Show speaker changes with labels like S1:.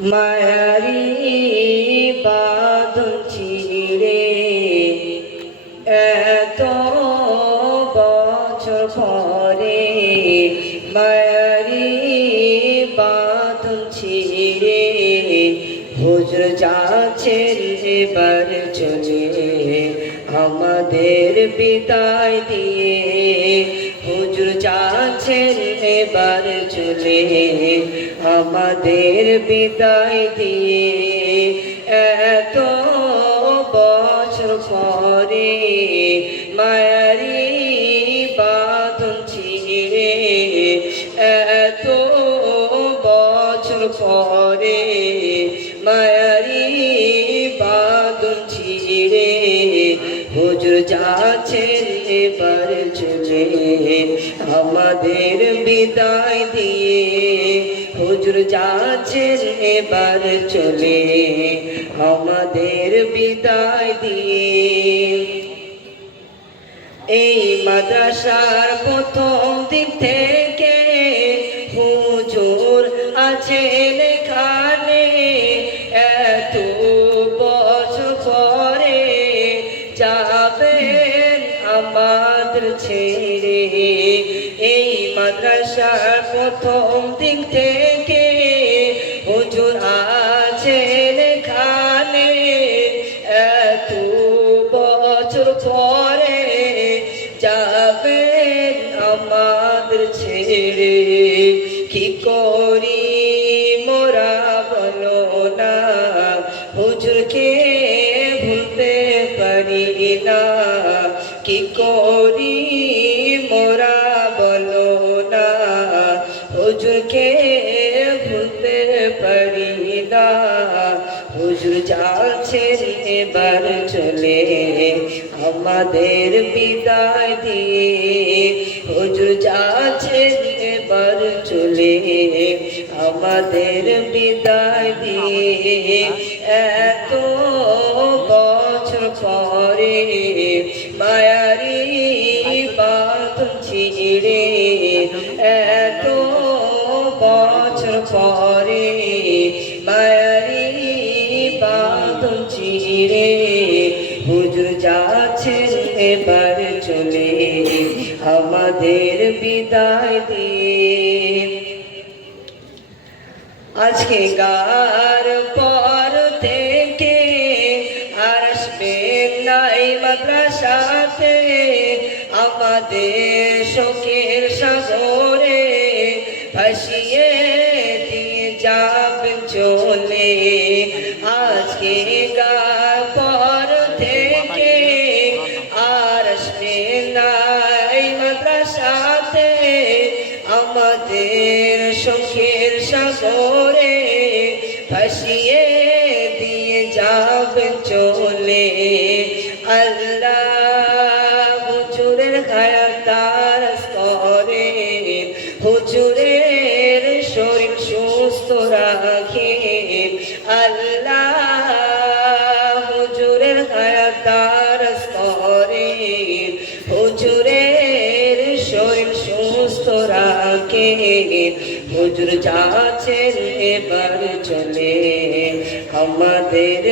S1: মায়ারি বাঁধন ছিড়ে এত বছর পরে মায়ারি বাঁধন ছিড়ে হুজুর যাচ্ছেন এবার চলে আমাদের বিদায় দিয়ে হুজুর যাচ্ছেন এবার চলে আমাদের বিদায় দিয়ে। এত বছর পরে মায়ারি বাঁধন ছিঁড়ে। এত বছর পরে যাচ্ছেন এবার চলে। আমাদের বিদায় দিয়ে হুজুর যাচ্ছেন এবার চলে। আমাদের বিদায় দিয়ে এই মাদ্রাসার প্রথম দিন থেকে ছেড়ে এই মাদ্রাসার প্রথম দিন থেকে হুজুর আছেন এখানে। এত বছর পরে যাবেন আমাদের ছেড়ে। কি করি মোরা বলো না, হুজুরকে হুজুর যাচ্ছেন এবার চলে আমাদের বিদায় দিয়ে। হুজুর যাচ্ছেন এবার চলে আমাদের বিদায় দিয়ে। এবার চলে আমাদের বিদায় দিয়ে আজকে গার পর থেকে আর আসবেন নাই মাদ্রাসাতে, আমাদের শোকের সাগরে ভাসিয়ে শোকের সাগরে ভাসিয়ে দিয়ে যাবেন চলে। আল্লাহ হুজুরের হায়াতার স্তরে, হুজুরের শরীর সুস্থ রাখে। আল্লাহ হুজুরের হায়াতার রাখে হুজুর যাচ্ছেন এবার চলে। আমাদের